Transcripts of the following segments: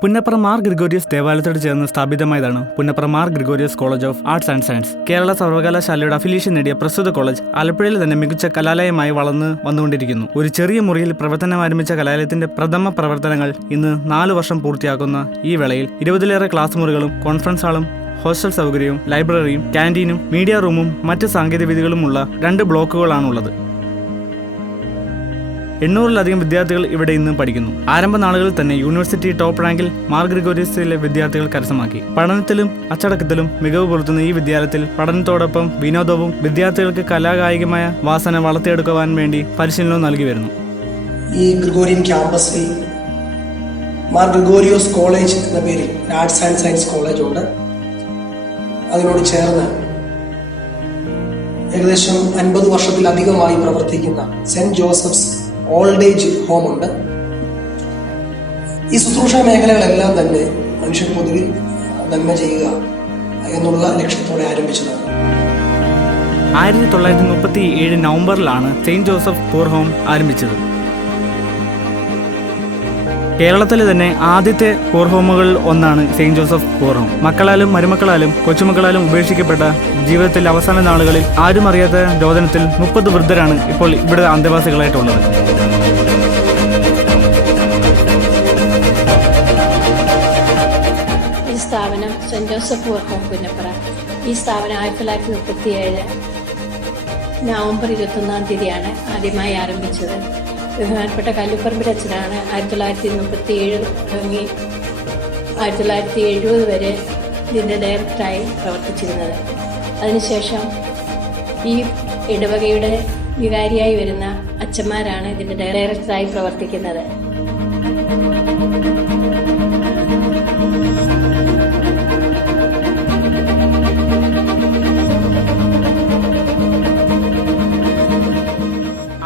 പുന്നപ്ര മാർ ഗ്രിഗോറിയസ് ദേവാലയത്തോട് ചേർന്ന് സ്ഥാപിതമായതാണ് Punnapra Mar Gregorios college of arts and science. Kerala സർവകലാശാലയുടെ അഫിലിയേഷൻ നേടിയ പ്രസ്തുത കോളേജ് ആലപ്പുഴയിൽ തന്നെ മികച്ച കലാലയമായി വളർന്നു വന്നുകൊണ്ടിരിക്കുന്നു. ഒരു ചെറിയ മുറിയിൽ പ്രവർത്തനം ആരംഭിച്ച കലാലയത്തിന്റെ പ്രഥമ പ്രവർത്തനങ്ങൾ ഇന്ന് 4 വർഷം പൂർത്തിയാക്കുന്ന ഈ വേളയിൽ 20-ലേറെ ക്ലാസ് മുറികളും കോൺഫറൻസ് ഹാളും ഹോസ്റ്റൽ സൗകര്യവും ലൈബ്രറിയും ക്യാൻറ്റീനും മീഡിയ റൂമും മറ്റ് സാങ്കേതികവിദ്യകളുമുള്ള 2 ബ്ലോക്കുകളാണുള്ളത്. 800-ലധികം വിദ്യാർത്ഥികൾ ഇവിടെ ഇന്ന് പഠിക്കുന്നു. ആരംഭ നാളുകളിൽ തന്നെ യൂണിവേഴ്സിറ്റി ടോപ്പ് റാങ്കിൽ മാർ ഗ്രിഗോറിയസിലെ വിദ്യാർത്ഥികൾ കരസ്ഥമാക്കി. പഠനത്തിലും അച്ചടക്കത്തിലും മികവ് പുലർത്തുന്ന ഈ വിദ്യാലയത്തിൽ പഠനത്തോടൊപ്പം വിനോദവും വിദ്യാർത്ഥികൾക്ക് കലാകായികമായ വാസന വളർത്തിയെടുക്കുവാൻ വേണ്ടി പരിശീലനവും നൽകി വരുന്നു. ഈ ഗ്രിഗോറിയൻ ക്യാമ്പസിൽ മാർ ഗ്രിഗോറിയോസ് കോളേജ് എന്ന പേരിൽ ആർട്സ് ആൻഡ് സയൻസ് കോളേജ് ഉണ്ട്. അതിനോട് ചേർന്ന് ഏകദേശം 50 വർഷത്തിലധികമായി പ്രവർത്തിക്കുന്ന saint Joseph's old age home ഉണ്ട്. ഈ ശുശ്രൂഷ മേഖലകളെല്ലാം തന്നെ മനുഷ്യ പൊതുവിൽ നന്മ ചെയ്യുക എന്നുള്ള ലക്ഷ്യത്തോടെ ആരംഭിച്ചതാണ്. 1937 നവംബറിലാണ് സെയിന്റ് ജോസഫ് പൂർ ഹോം ആരംഭിച്ചത്. കേരളത്തിലെ തന്നെ ആദ്യത്തെ പൂർ ഹോമുകളിൽ ഒന്നാണ് സെയിന്റ് ജോസഫ് പൂർ ഹോം. മക്കളാലും മരുമക്കളാലും കൊച്ചുമക്കളാലും ഉപേക്ഷിക്കപ്പെട്ട ജീവിതത്തിൽ അവസാന നാളുകളിൽ ആരും അറിയാത്ത രോദനത്തിൽ 30 വൃദ്ധരാണ് ഇപ്പോൾ ഇവിടെ അന്തേവാസികളായിട്ടുള്ളത്. ഈ സ്ഥാപനം സെന്റ് ജോസഫ് പൂർ ഹോം പുന്നപ്ര. ഈ സ്ഥാപനം 1937 നവംബർ 21 തീയതിയാണ് ആദ്യമായി ആരംഭിച്ചത്. ബഹുമാനപ്പെട്ട കല്ലുപ്പറമ്പിൽ അച്ഛനാണ് 1937 തുടങ്ങി 1970 വരെ ഇതിൻ്റെ ഡയറക്ടറായി പ്രവർത്തിച്ചിരുന്നത്. അതിനുശേഷം ഈ ഇടവകയുടെ വികാരിയായി വരുന്ന അച്ഛന്മാരാണ് ഇതിൻ്റെ ഡയറക്ടറായി പ്രവർത്തിക്കുന്നത്.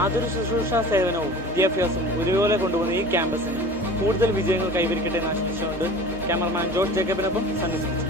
അതൊരു ശുശ്രൂഷ സേവനവും വിദ്യാഭ്യാസവും ഒരുപോലെ കൊണ്ടുപോകുന്ന ഈ ക്യാമ്പസിന് കൂടുതൽ വിജയങ്ങൾ കൈവരിക്കട്ടെ എന്ന് ആശംസിച്ചുകൊണ്ട് ക്യാമറമാൻ ജോർജ് ജേക്കബിനൊപ്പം സന്ദർശിച്ചു.